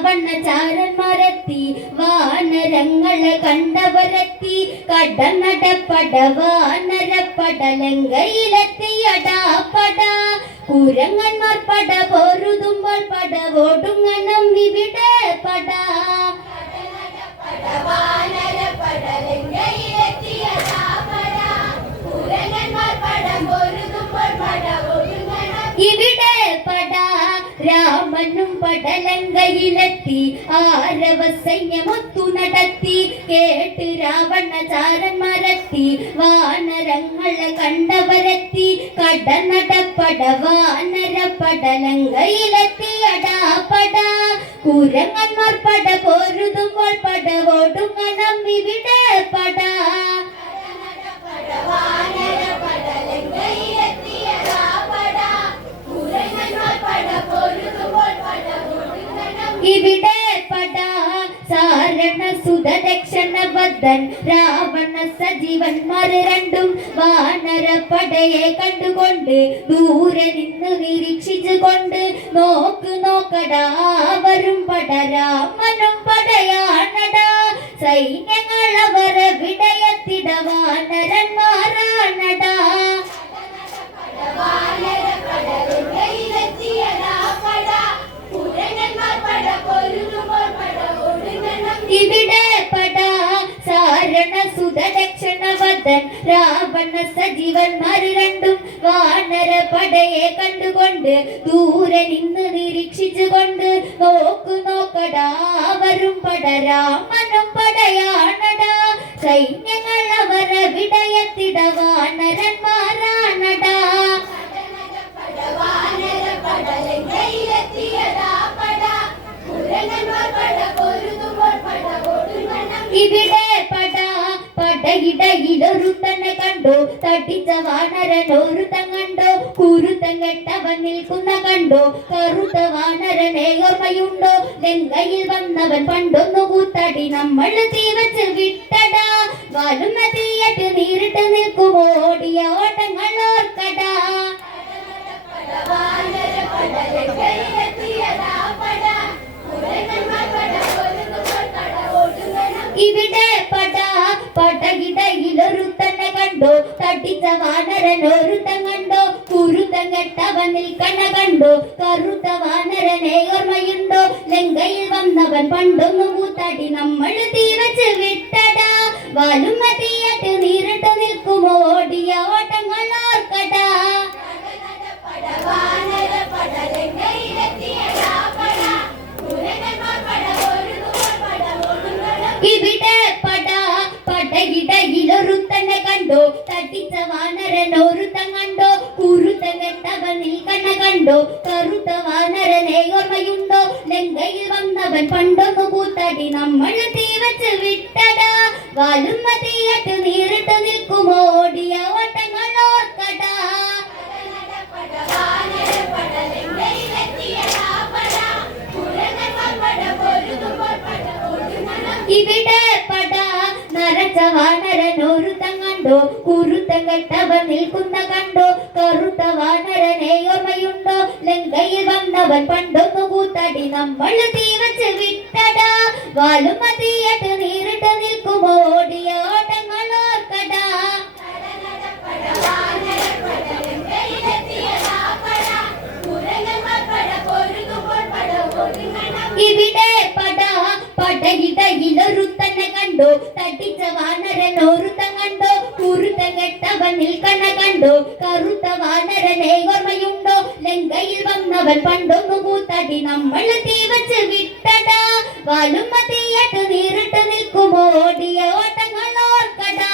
രാവണചാരന്മാരെത്തി വാനരങ്ങളെ കണ്ടവരെത്തി കടനടപ്പട വാനരപ്പടലങ്കയിലെത്തിയടാ പട കുരങ്ങന്മാർ പട പോരുതുമ്പോൾ പട ഓടുങ്ങണം ഇവിടെ പട. ഇവിടെ രാമനും പടലങ്കയിലെത്തി ആരവ സൈന്യമൊത്തു നടത്തി കേട്ട് രാവണചാരന്മാരെത്തി വാനരങ്ങളെ കണ്ടവരെത്തി കടനടപ്പട വാനര പടലങ്കയിലെത്തി അടാ പട കുരങ്ങന്മാർ പട പോരുതുമ്പോൾ പട ഓടുങ്ങണം ഇവിടെ പട. ഇവിടെ പട സാരണ സുതരക്ഷണ ബദ്ധൻ രാവണ സജീവന്മാർ രണ്ടും വാനര പടയെ കണ്ടുകൊണ്ട് ദൂരെ നിന്ന് നിരീക്ഷിച്ചുകൊണ്ട് നോക്ക് നോക്കടാ വരും പടരാമനും പടയാണടാ. സൈന്യങ്ങൾ അവർ വിടയത്തിട സാരണ സുതരക്ഷണ വദൻ രാവണ സജീവന്മാർ രണ്ടും വാനര പടയെ കണ്ടുകൊണ്ട് ദൂരെ നിന്ന് നിരീക്ഷിച്ചുകൊണ്ട് നോക്കു നോക്കടാ വരും പട രാമനും പടയാണടാ. സൈന്യങ്ങൾ അവരെ വിടയത്തിട കണ്ടു തട്ടിച്ച വാനരൻ ഒരുത്തൻ കണ്ടു കുരുത്തൻ കെട്ടവൻ നിൽക്കുന്ന കണ്ടു കറുത്ത വാനരനെ ഓർമ്മയുണ്ടോ ലങ്കയിൽ വന്നവൻ പണ്ടൊന്നു കൂത്തടി നമ്മൾ തീവച്ച് വിട്ടടാ. വാലുന്ന തട്ടിച്ച വാനരൻ ഒരുത്തൻ കണ്ടോ? കുരുത്തൻ കെട്ടവൻ നിൽക്കണ കണ്ടോ? കറുത്ത വാനരനെ ഓർമ്മയുണ്ടോ? ലങ്കയിൽ വന്നവൻ പണ്ടൊന്നു കൂത്താടി നമ്മൾ തീ വെച്ച് വിട്ടടാ. വാലുമ്മ തീയട്ട് നീരിട്ട് നിൽക്കുമോ? ഓടിയ പടയിടയിലൊരുത്തനെ കണ്ടോ തട്ടിച്ച വാനരൻ ഒരുത്തൻ കണ്ടോ കുരുത്തൻ കെട്ടവൻ നിൽക്കണ കണ്ടോ കറുത്ത വാനരൻ ഏകോർമ്മയുണ്ടോ ലങ്കയിൽ വന്നവൻ പണ്ടൊന്നു കൂത്തടി നമ്മൾ തീ വെച്ച് വിട്ടടാ. വാലും തീയട്ട് നേരിട്ട് നിൽക്കുമോ? ഓടിയ ഓട്ടങ്ങൾ കണ്ടോ? കുരുത്തൻ കെട്ടവൻ നിൽക്കുന്ന കണ്ടോ? കറുത്ത വാനരനെ ഓർമ്മയുണ്ടോ? ലങ്കയിൽ വന്നവൻ പണ്ടൊന്നു കൂത്തടി നമ്മൾ തീവച്ച് വിട്ടടാ. നീരിട്ട് നിൽക്കുമോ? ഓടിയ പണ്ടൊന്നു കൂത്തടി നമ്മൾ തീ വെച്ച് വിട്ടടാ വാലും തീയട്ട് നീറിട്ട് നിൽക്കുമോ? ഓടിയ ഓട്ടങ്ങൾ ഓർക്കടാ.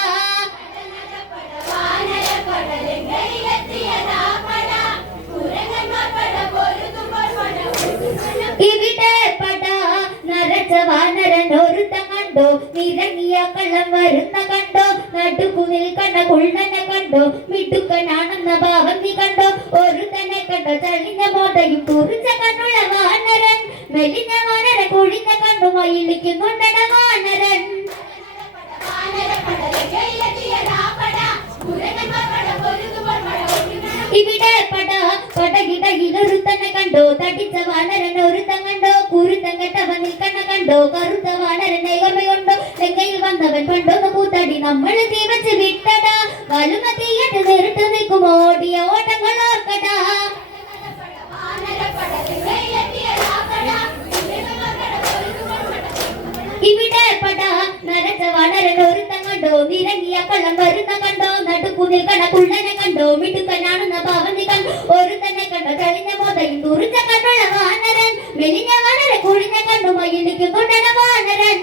ഇവിടെ പട. നരച്ച വാനരൻ ഒരുത്തൻ കണ്ടോ. നിരങ്ങിയ കള്ളം വരുന്ന കണ്ടോ കണ്ട കുള്ളനെ കണ്ടോ. മിടുക്കനാണെന്ന ഭാവം നീ കണ്ടോ. ഒരു തന്നെ കണ്ടോ. ചളിഞ്ഞ മോതയും കുറിച്ച കണ്ണുള്ള വാനരൻ. മെലിഞ്ഞ വാനരൻ കുഴിഞ്ഞ കണ്ണു മയിലിക്കുന്നുണ്ടട വാനരൻ. ഇവിടെ പട പടകിടയിലൊരുത്തനെ കണ്ടോ. തടിച്ച വാനരൻ ഒരുത്തൻ കണ്ടോ. കുരുത്തൻ കെട്ടവൻ നിൽക്കണ കണ്ടോ. കറുത്ത വാനരൻ നമ്മൾ തീവച്ച് വിട്ടടാ വലുമ തീയിട്ട് നേരിട്ട് നിൽക്കും ഓടിയ ഓട്ടങ്ങൾ ഓർക്കടാ. ഇവിടെ പട. നരച്ച വാനരൻ ഒരുത്തൻ കണ്ടോ? നിരങ്ങിയ കള്ളം വരുന്ന കണ്ടോ? നടുക്കു നിൽക്കണ കുള്ളനെ കണ്ടോ? മിടുക്കനാണെന്ന ഭാവന്തി കണ്ടോ ഒരുത്തനെ കണ്ടോ? ചളിഞ്ഞ മോതയും തുറിച്ച കണ്ടുള്ള വാനരൻ. മെലിഞ്ഞ വാനരൻ കുഴിഞ്ഞ കണ്ടു മയിലേക്ക് കൊണ്ടന വാനരൻ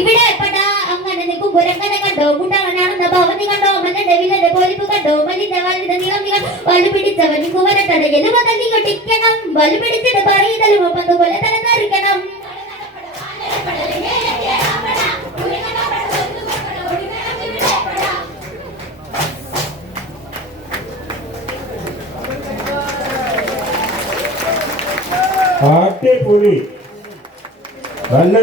ഇവിടെ പട അങ്ങനെ നിൽക്കും കുരങ്ങനെ കണ്ടോ? മുട്ടവനാണെന്ന ഭാവന്തി കണ്ടോ? മന്നന്റെ വില്ലന്റെ പൊലിപ്പ് കണ്ടോ? മലിന്റെ വാലിന്റെ നീളം നീളം വലു പിടിച്ചവൻ കുമരട്ടട എലുവ തല്ലി കൊട്ടിക്കണം. വലു പിടിച്ചിട്ട് പറയുതലും പന്തുപോലെ തന്നെ ആട്ടെ അടിപൊളി നല്ല